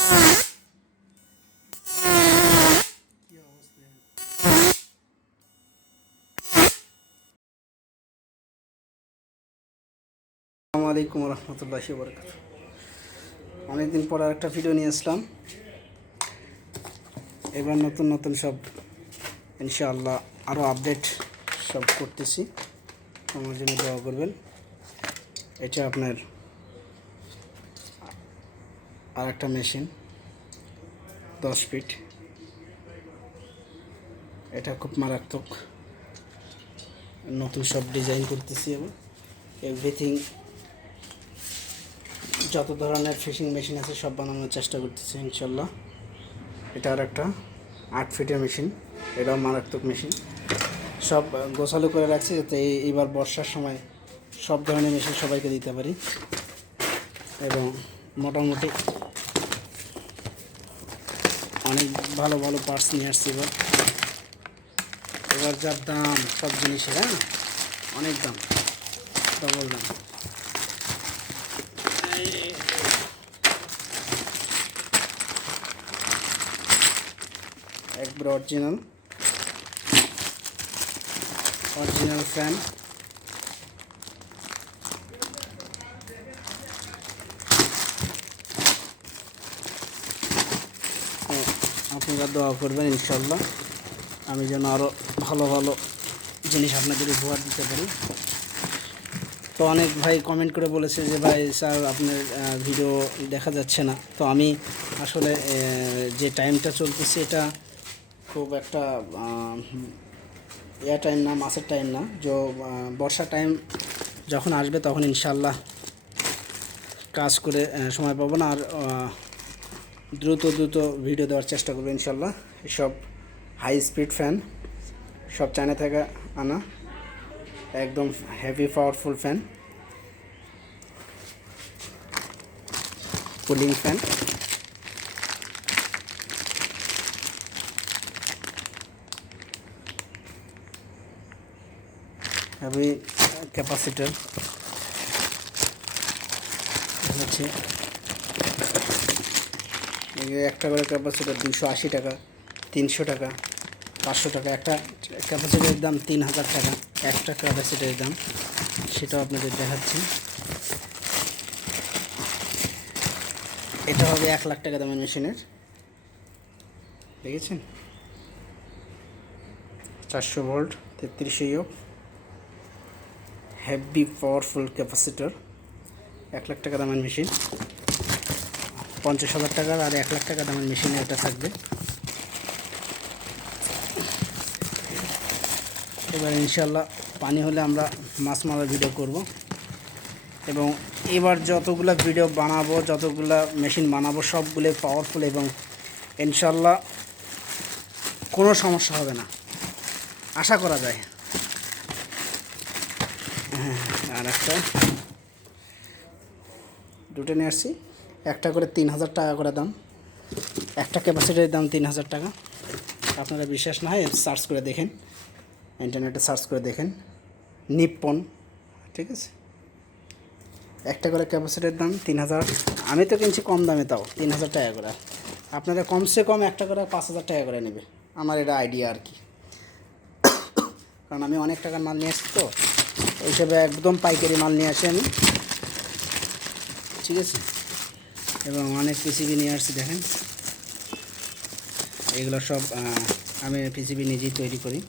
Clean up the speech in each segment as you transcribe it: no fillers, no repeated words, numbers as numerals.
আসসালামু আলাইকুম রহমতুল্লাহি ওয়া বারাকাতুহু। অনেকদিন পর একটা ভিডিও নিয়ে আসলাম। এবার নতুন নতুন সব ইনশাআল্লাহ আরও আপডেট সব করতেছি, আমার জন্য দোয়া করবেন। এটা আপনার আর একটা মেশিন 10 ফিট, এটা খুব মারাত্মক, নতুন সব ডিজাইন করতেছি এবং এভরিথিং যত ধরনের ফিশিং মেশিন আছে সব বানানোর চেষ্টা করতেছি ইনশাল্লাহ। এটা আর একটা 8 ফিটের মেশিন, এটাও মারাত্মক মেশিন। সব গোছালো করে রাখছি যাতে এইবার বর্ষার সময় সব ধরনের মেশিন সবাইকে দিতে পারি। এবং মোটামুটি অনেক ভালো ভালো পার্টস নিয়ে আসছি এবার যার দাম সব জিনিসের, হ্যাঁ অনেক দাম, ডবল দাম। একবার অরিজিনাল ফ্যান, আপনারা দোয়া করবেন ইনশাল্লাহ আমি যেন আরও ভালো ভালো জিনিস আপনাদের উপহার দিতে পারি। তো অনেক ভাই কমেন্ট করে বলেছে যে ভাই স্যার আপনার ভিডিও দেখা যাচ্ছে না। তো আমি আসলে যে টাইমটা চলতেছে এটা খুব একটা টাইম না, মাসের টাইম না, যে বর্ষা টাইম যখন আসবে তখন ইনশাল্লাহ কাজ করে সময় পাবো না, আর দ্রুত ভিডিও দেওয়ার চেষ্টা করবো ইনশাল্লাহ। এসব হাই স্পিড ফ্যান সব চায়না থেকে আনা, একদম heavy powerful fan, cooling fan. Heavy capacitor হচ্ছে একটা করে ক্যাপাসিটার 280 টাকা, 300 টাকা, 500 টাকা। একটা ক্যাপাসিটারের দাম 3000 টাকা একটা ক্যাপাসিটারের দাম, সেটাও আপনাদের দেখাচ্ছি। এটা হবে 1 লাখ টাকা দামের মেশিনের, দেখেছেন 400 volt 33 U, heavy powerful capacitor, 1 lakh টাকা দামের মেশিন। 50,000 টাকার আর 1 লাখ টাকা দামের মেশিনে এটা থাকবে। এবার ইনশাল্লাহ পানি হলে আমরা মাছ মারার ভিডিও করব। এবং এবার যতগুলো ভিডিও বানাবো, যতগুলো মেশিন বানাবো সবগুলো পাওয়ারফুল এবং ইনশাল্লাহ কোনো সমস্যা হবে না, আশা করা যায়। হ্যাঁ, আর একটা দুটো নিয়ে আসছি, একটা করে 3000 টাকা করে দাম, একটা ক্যাপাসিটির দাম 3000 টাকা। আপনারা বিশ্বাস না হয় সার্চ করে দেখেন, ইন্টারনেটে সার্চ করে দেখেন, নিপ্পন, ঠিক আছে। একটা করে ক্যাপাসিটির দাম 3000, আমি তো কিনছি কম দামে, তাও 3000 টাকা করে। আপনারা কমসে কম একটা করে 5000 টাকা করে নেবে, আমার এটা আইডিয়া আর কি, কারণ আমি অনেক টাকার মাল নিয়ে আসছি তো, ওই হিসেবে একদম পাইকারি মাল নিয়ে আসি আমি, ঠিক আছে। এবং অনেক পিসিবি নিয়ে আসছি, দেখেন এগুলো সব আমি পিসিবি নিজেই তৈরি করি,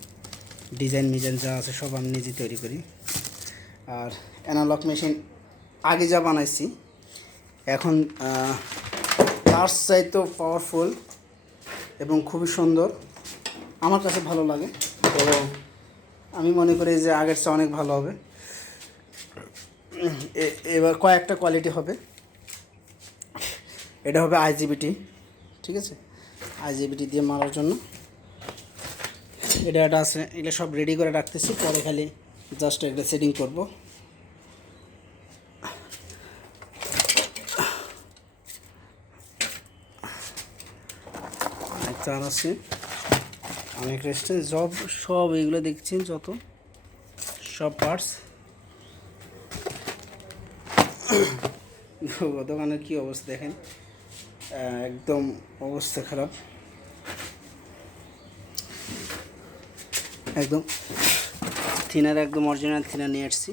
ডিজাইন যা আছে সব আমি নিজেই তৈরি করি। আর অ্যানালগ মেশিন আগে যা বানাইছি এখন তার চাইতেও পাওয়ারফুল এবং খুবই সুন্দর, আমার কাছে ভালো লাগে। তো আমি মনে করি যে আগের চেয়ে অনেক ভালো হবে। এবার কয়েকটা কোয়ালিটি হবে, এটা হবে আইজিবিটি, ঠিক আছে, আইজিবিটি দিয়ে মারার জন্য এটা আছে। এটা সব রেডি করে রাখতেছি, পরে খালি জাস্ট একটা সেটিং করব। তার আছে অনেক রেস্টেন্স, সব এইগুলো দেখছেন যত সব পার্টস। দোকানের কী অবস্থা দেখেন, একদম অবস্থা খারাপ, একদম থিনার, একদম অরিজিনাল থিনার নিয়ে আসছি।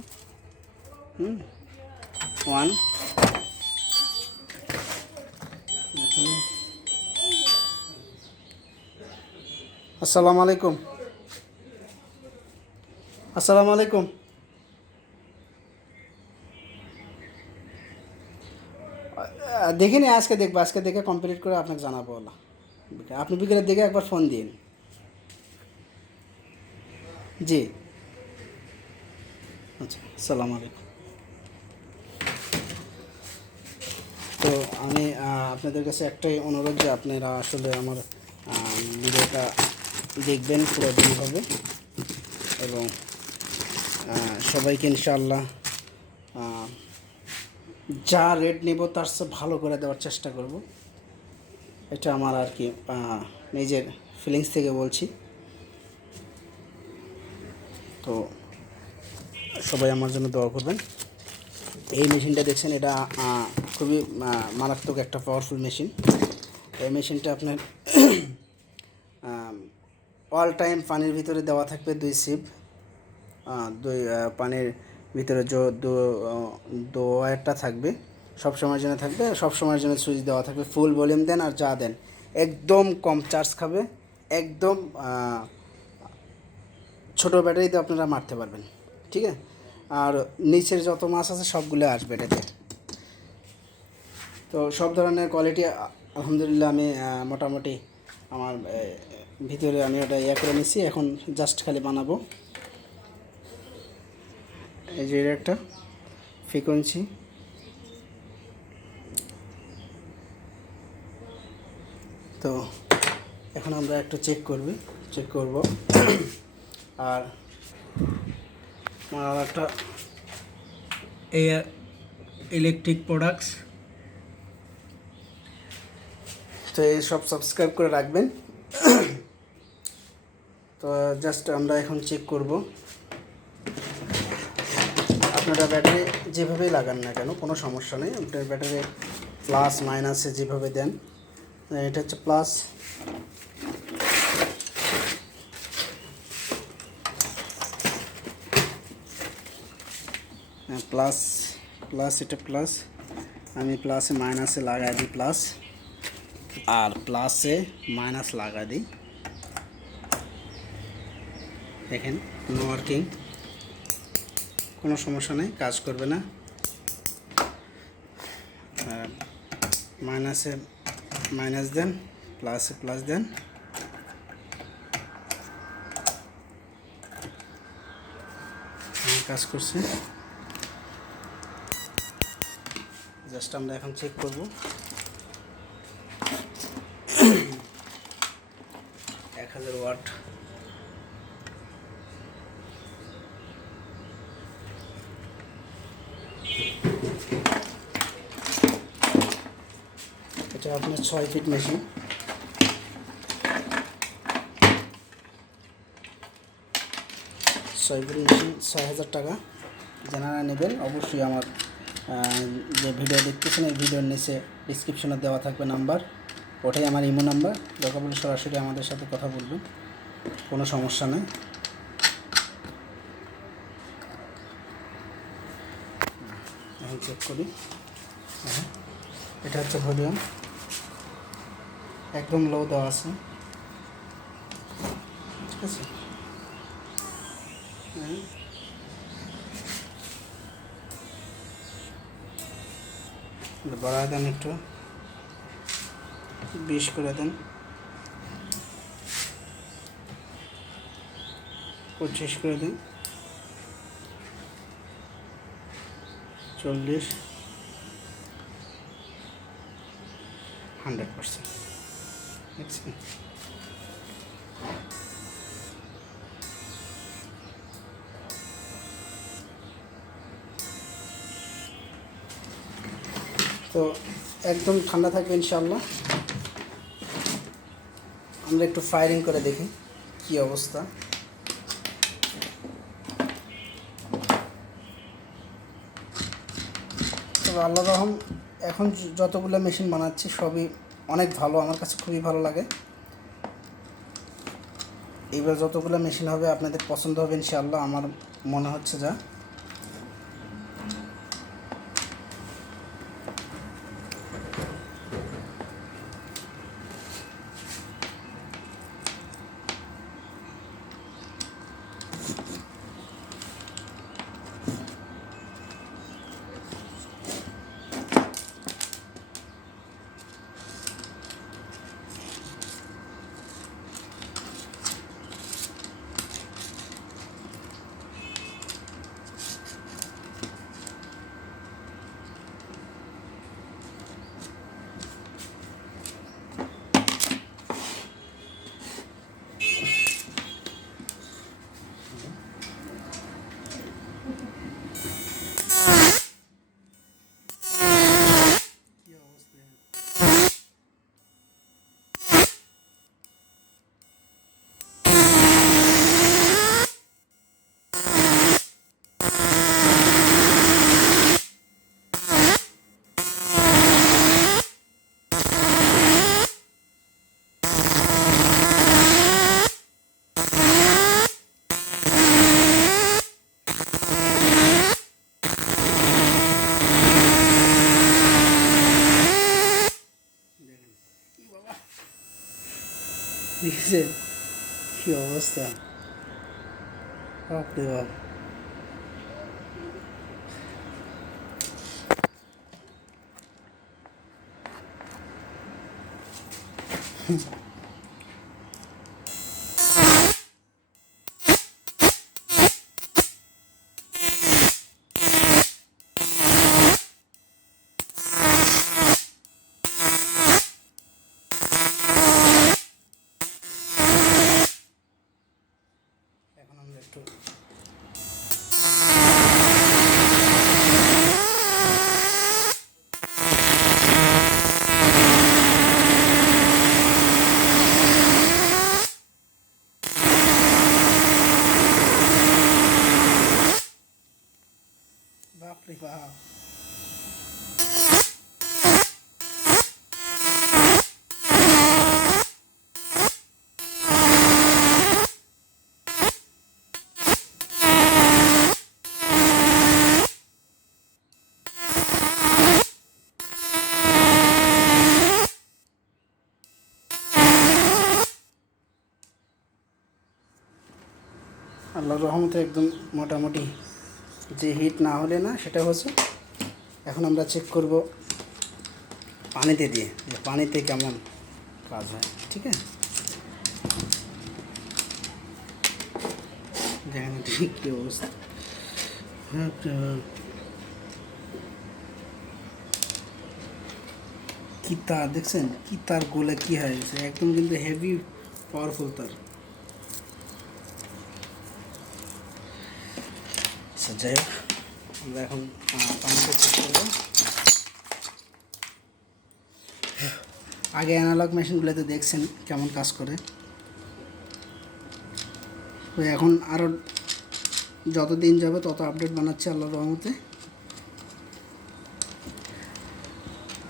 1 আসসালামু আলাইকুম, আসসালামু আলাইকুম। দেখিনি, আজকে দেখবো, আজকে দেখে কমপ্লিট করে আপনাকে জানাবো। বলা আপনি বিকেলের দিকে একবার ফোন দিন। জি, আচ্ছা, আসসালামু আলাইকুম। তো আমি আপনাদের কাছে একটাই অনুরোধ যে আপনারা আসলে আমার ভিডিওটা দেখবেন পুরোপুরিভাবে, এবং সবাইকে ইনশাআল্লাহ যা রেট নেব তার চেয়ে ভালো করে দেওয়ার চেষ্টা করব। এটা আমার আর কি নিজের ফিলিংস থেকে বলছি। তো সবাই আমার জন্য দোয়া করবেন। এই মেশিনটা দেখছেন, এটা খুবই মারাত্মক একটা পাওয়ারফুল মেশিন। এই মেশিনটা আপনার অল টাইম পানির ভিতরে দেওয়া থাকবে 2 সিপ, 2 পানির ভিতরে দো ওয়্যারটা থাকবে, সব সময়ের জন্য থাকবে, সব সময়ের জন্য সুইচ দেওয়া থাকবে। ফুল ভলিউম দেন আর যা দেন, একদম কম চার্জ খাবে, একদম ছোটো ব্যাটারিতে আপনারা মারতে পারবেন, ঠিক আছে। আর নিচের যত মাছ আছে সবগুলো আসবে এটাতে। তো সব ধরনের কোয়ালিটি আলহামদুলিল্লাহ আমি মোটামুটি আমার ভিতরে আমি ওটা করে নিচ্ছি। এখন জাস্ট খালি বানাবো। এই যে একটা ফ্রিকোয়েন্সি, তো এখন আমরা একটু চেক করব। আর আমার একটা ইলেকট্রিক প্রোডাক্টস, তো এই সব সাবস্ক্রাইব করে রাখবেন। তো জাস্ট আমরা এখন চেক করব। আপনারা ব্যাটারি যেভাবেই লাগান না কেন কোনো সমস্যা নেই, আপনার ব্যাটারি প্লাস মাইনাসে যেভাবে দেন। এটা হচ্ছে প্লাস, প্লাস প্লাস, এটা প্লাস, আমি প্লাসে মাইনাসে লাগাই দিই প্লাস, আর প্লাসে মাইনাস লাগা দিই। দেখেন নো ওয়ার্কিং, কোনো সমস্যা নেই, কাজ করবে না। মাইনাসে মাইনাস দেন, প্লাসে প্লাস দেন, কাজ করছে। জাস্ট আমরা এখন চেক করব। 1000 ওয়াট, এটা আপনার 6 ফিট মেশিন। 6 ফিট মেশিন 6000 টাকা। যারা নেবেন অবশ্যই আমার যে ভিডিও দেখতেছেন এই ভিডিওর নিচে ডিসক্রিপশনে দেওয়া থাকবে নাম্বার, ওটাই আমার ইমো নাম্বার। দরকার পড়লে সরাসরি আমাদের সাথে কথা বলবেন, কোনো সমস্যা নেই। এখন চেক করি। এটা হচ্ছে ভলিউম, একদম লো দেওয়া আছে, ঠিক আছে। বাড়ায় দেন একটু, 20 করে দেন, 25 করে দেন, 40, 100%, দেখছেন। তো একদম ঠান্ডা থাকবে ইনশাআল্লাহ। আমরা একটু ফায়ারিং করে দেখি কি অবস্থা। তবে আল্লাহ রহম এখন যতগুলো মেশিন বানাচ্ছি সবই অনেক ভালো, আমার কাছে খুবই ভালো লাগে। এইবার যতগুলো মেশিন হবে আপনাদের পছন্দ হবে ইনশাআল্লাহ, আমার মনে হচ্ছে যা। দেখছেন কি অবস্থা, বাপরে বাপ। এখন আমরা একটু বাপরে বাপ। আল্লাহর রহমতে একদম মোটামুটি, যে হিট না হলে না সেটা হচ্ছে। এখন আমরা চেক করব পানিতে দিয়ে, যে পানিতে কেমন কাজ হয়। ঠিক আছে, দেখেন ঠিক কী অবস্থা। কি তার দেখছেন, কি তার গোলে কি হয়েছে, একদম কিন্তু হেভি পাওয়ারফুল তার। আচ্ছা যাই হোক, আমরা এখন পানিতে চেক করবো। আগে অ্যানালগ মেশিনগুলোতে দেখছেন কেমন কাজ করে, তো এখন আরও যত দিন যাবে তত আপডেট বানাচ্ছে আল্লাহর রহমতে।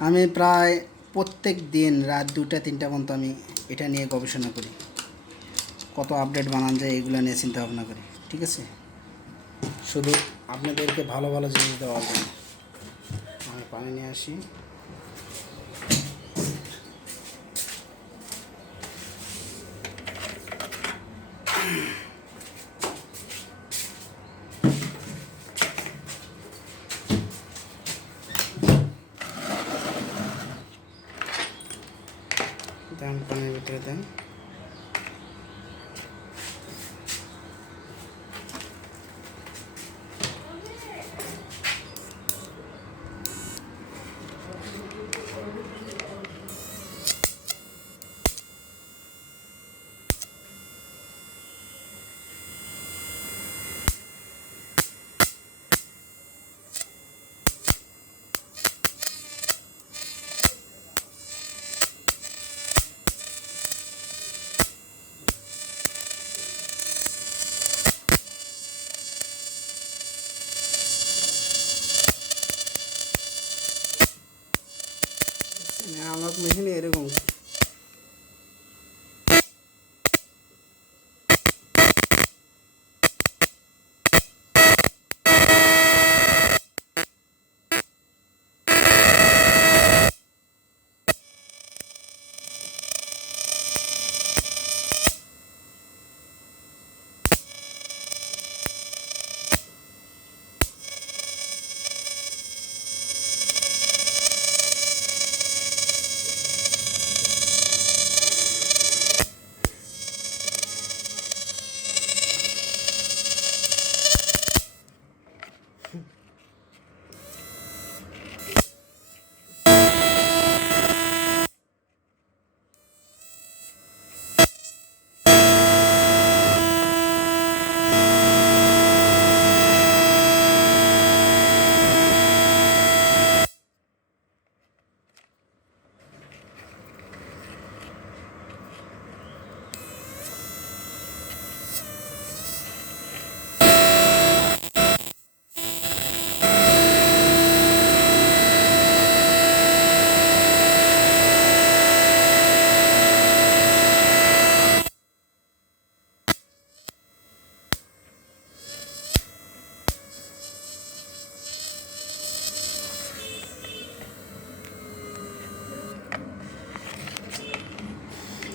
আমি প্রায় প্রত্যেক দিন রাত 2টা-3টা পর্যন্ত আমি এটা নিয়ে গবেষণা করি, কত আপডেট বানান যায় এগুলো নিয়ে চিন্তা ভাবনা করি। ঠিক আছে, শুধু আপনাদেরকে ভালো ভালো জিনিস দেওয়ার জন্য। আমি পানি নিয়ে আসি। দেন পানির ভিতরে দেন।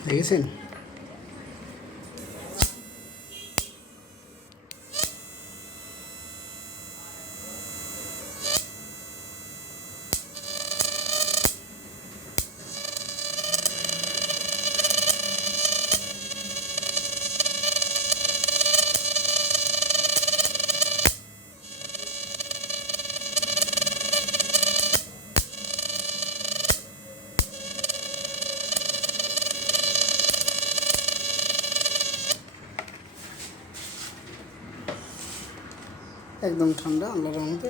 দেখেছেন? একদম ঠান্ডা আল্লাহর রহমতে।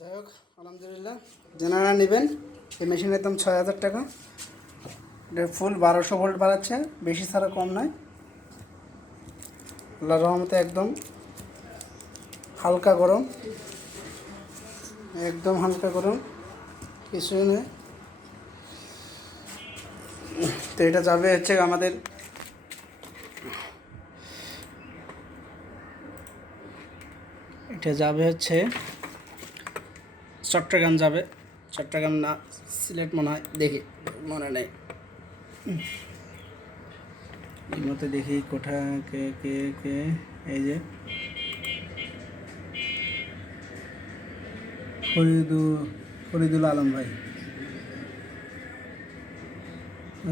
যাই হোক আলহামদুলিল্লাহ, যারা নেবেন এই মেশিনের দাম ৬,০০০ টাকা। এটা ফুল ১২০০ ভোল্ট বাড়াচ্ছে, বেশি ছাড়া কম নয়। আল্লাহর রহমতে একদম হালকা গরম, একদম হালকা গরম, কিছুই নয়। তো এটা যাবে হচ্ছে আমাদের চট্টগ্রাম যাবে, চট্টগ্রাম না সিলেট মনে হয়, দেখি মনে নেই এই মতো, দেখি কোথা কে কে কে এই যে ফরিদুল আলম ভাই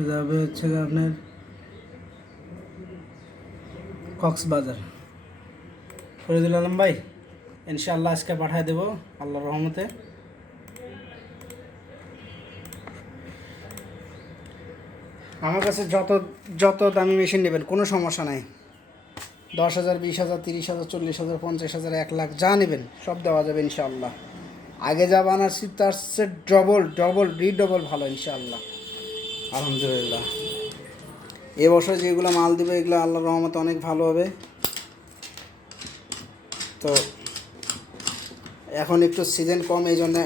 যাবে হচ্ছে আপনার কক্সবাজার। ফরিদুল আলম ভাই ইনশাআল্লাহ আজকে পাঠিয়ে দেবো আল্লাহর রহমতে। আমার কাছে যত দামি মেশিন নেবেন কোনো সমস্যা নাই, ১০,০০০, ২০,০০০, ৩০,০০০, ৪০,০০০, ৫০,০০০, ১,০০,০০০ যা নেবেন সব দেওয়া যাবে ইনশাআল্লাহ। আগে যা বানাচ্ছি তার সে ডবল রিডবল ভালো ইনশাআল্লাহ আলহামদুলিল্লাহ। এবছর যেগুলো মাল দেবে এগুলো আল্লাহর রহমতে অনেক ভালো হবে। তো এখন একটু সিজন কম, এই জন্য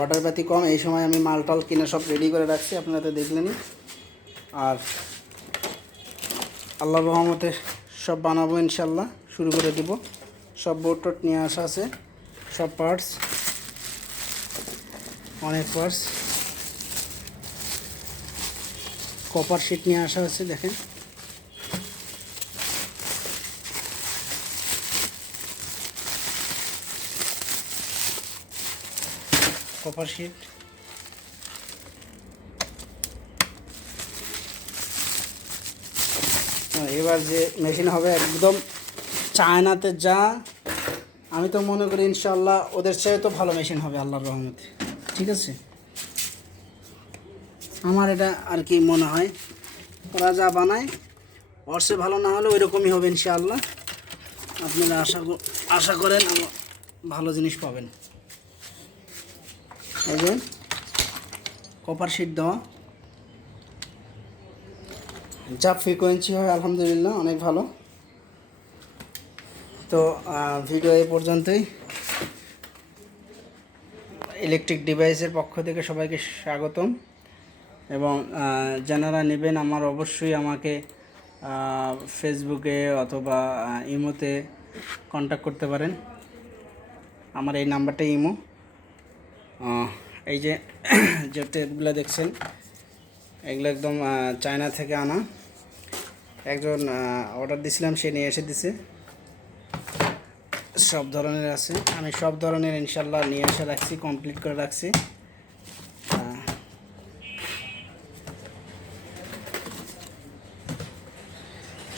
অর্ডার পাতি কম, এই সময় আমি মাল কিনে সব রেডি করে রাখছি, আপনারা তো দেখলেনই। আর আল্লাহর রহমতে সব বানাবো ইনশাল্লাহ, শুরু করে দেব। সব বোর্ড নিয়ে আসা আছে, সব পার্টস, অনেক পার্টস। কপার শিট নিয়ে আসা হচ্ছে, দেখেন কপার শিট। এবার যে মেশিন হবে একদম চায়নাতে যা, আমি তো মনে করি ইনশাআল্লাহ ওদের চেয়ে তো ভালো মেশিন হবে আল্লাহর রহমতে, ঠিক আছে? আমার এটা আর কি মনে হয়, ওরা যা বানায় ওর চেয়ে ভালো না হলে ওই রকমই হবে ইনশাআল্লাহ। আপনারা আশা করেন ভালো জিনিস পাবেন। এই যে কপার শিট দেওয়া, যা ফ্রিকোয়েন্সি হয় আলহামদুলিল্লাহ অনেক ভালো। তো ভিডিও এই পর্যন্তই। ইলেকট্রিক ডিভাইসের পক্ষ থেকে সবাইকে স্বাগতম, এবং যারা নেবেন আমার অবশ্যই আমাকে ফেসবুকে অথবা ইমোতে কন্ট্যাক্ট করতে পারেন। আমার এই নাম্বারটা ইমো। এই যে যে টেপগুলো দেখছেন এগুলো একদম চায়না থেকে আনা, একজন অর্ডার দিছিলাম, সে নিয়ে এসে দিছে। সব ধরনের আছে, আমি সব ধরনের ইনশাল্লাহ নিয়ে এসে রাখছি, কমপ্লিট করে রাখছি।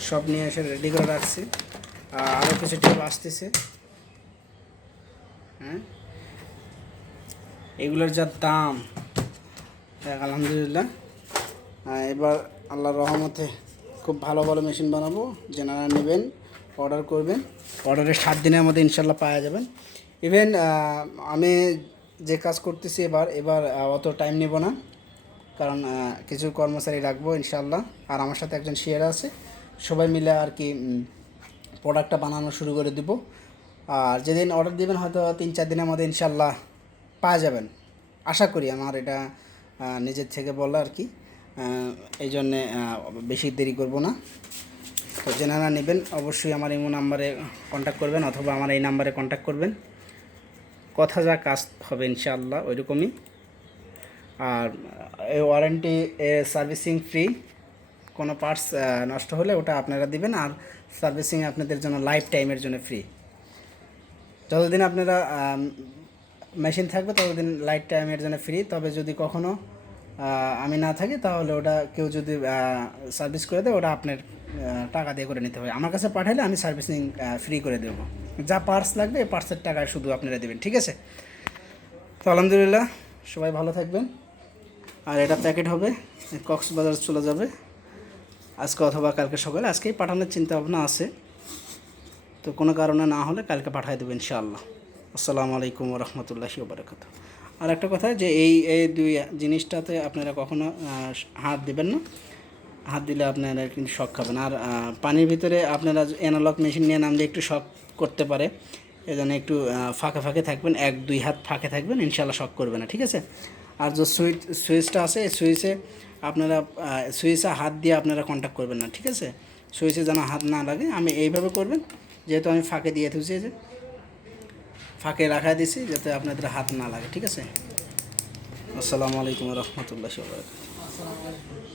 সব নিয়ে এসে রেডি করে রাখছি। আরও কিছু টেপ আসতেছে। হ্যাঁ, এগুলোর যা দাম, আলহামদুলিল্লাহ। এবার আল্লাহর রহমতে খুব ভালো ভালো মেশিন বানাবো। যারা নেবেন অর্ডার করবেন, অর্ডারের 7 দিনের মধ্যে ইনশাল্লাহ পাওয়া যাবেন। ইভেন আমি যে কাজ করতেছি এবার অত টাইম নেব না, কারণ কিছু কর্মচারী রাখবো ইনশাল্লাহ। আর আমার সাথে একজন শেয়ার আছে, সবাই মিলে আর কি প্রোডাক্টটা বানানো শুরু করে দিব। আর যেদিন অর্ডার দিবেন হয়তো 3-4 দিনের মধ্যে ইনশাল্লাহ পাওয়া যাবেন, আশা করি। আমার এটা নিজের থেকে বলা আর কি, এই জন্যে বেশি দেরি করব না। তো যারা নেবেন অবশ্যই আমার ইমো নাম্বারে কন্ট্যাক্ট করবেন, অথবা আমার এই নাম্বারে কন্ট্যাক্ট করবেন। কথা যা কাজ হবে ইনশাআল্লাহ ওইরকমই। আর এই ওয়ারেন্টি সার্ভিসিং ফ্রি, কোনো পার্টস নষ্ট হলে ওটা আপনারা দিবেন। আর সার্ভিসিং আপনাদের জন্য লাইফ টাইমের জন্য ফ্রি, যতদিন আপনারা মেশিন থাকবে ততদিন লাইফ টাইমের জন্য ফ্রি। তবে যদি কখনও আমি না থাকি তাহলে ওটা কেউ যদি সার্ভিস করে দেয় ওটা আপনার টাকা দিয়ে করে নিতে হবে। আমার কাছে পাঠালে আমি সার্ভিসিং ফ্রি করে দেবো। যা পার্টস লাগবে এই পার্টসের টাকা শুধু আপনারা দেবেন, ঠিক আছে? তো আলহামদুলিল্লাহ, সবাই ভালো থাকবেন। আর এটা প্যাকেট হবে, কক্সবাজার চলে যাবে আজকে অথবা কালকে সকালে। আজকেই পাঠানোর চিন্তা ভাবনা আছে, তো কোনো কারণে না হলে কালকে পাঠিয়ে দেবো ইনশাআল্লাহ। আসসালামু আলাইকুম রহমতুল্লাহি ওয়া বারাকাতুহু। আর একটা কথা, যে এই দুই জিনিসটাতে আপনারা কখনো হাত দিবেন না, হাত দিলে আপনারা কিন্তু শক খাবেন। আর পানির ভিতরে আপনারা অ্যানালগ মেশিন নিয়ে নামলে একটু শক করতে পারে, এই জন্য একটু ফাঁকে ফাঁকে থাকবেন, 1-2 হাত ফাঁকে থাকবেন, ইনশাআল্লাহ শক করবে না, ঠিক আছে? আর যে সুইচটা আছে এই সুইচে আপনারা সুইচে হাত দিয়ে আপনারা কন্ট্যাক্ট করবেন না, ঠিক আছে? সুইচে যেন হাত না লাগে। আমি এইভাবে করবেন, যেহেতু আমি ফাঁকে দিয়ে থুছি, যে ফাঁকে রাখা দিছি যাতে আপনাদের হাত না লাগে, ঠিক আছে? আসসালামু আলাইকুম রহমতুল্লাহি ওয়া বারাকাতুহু।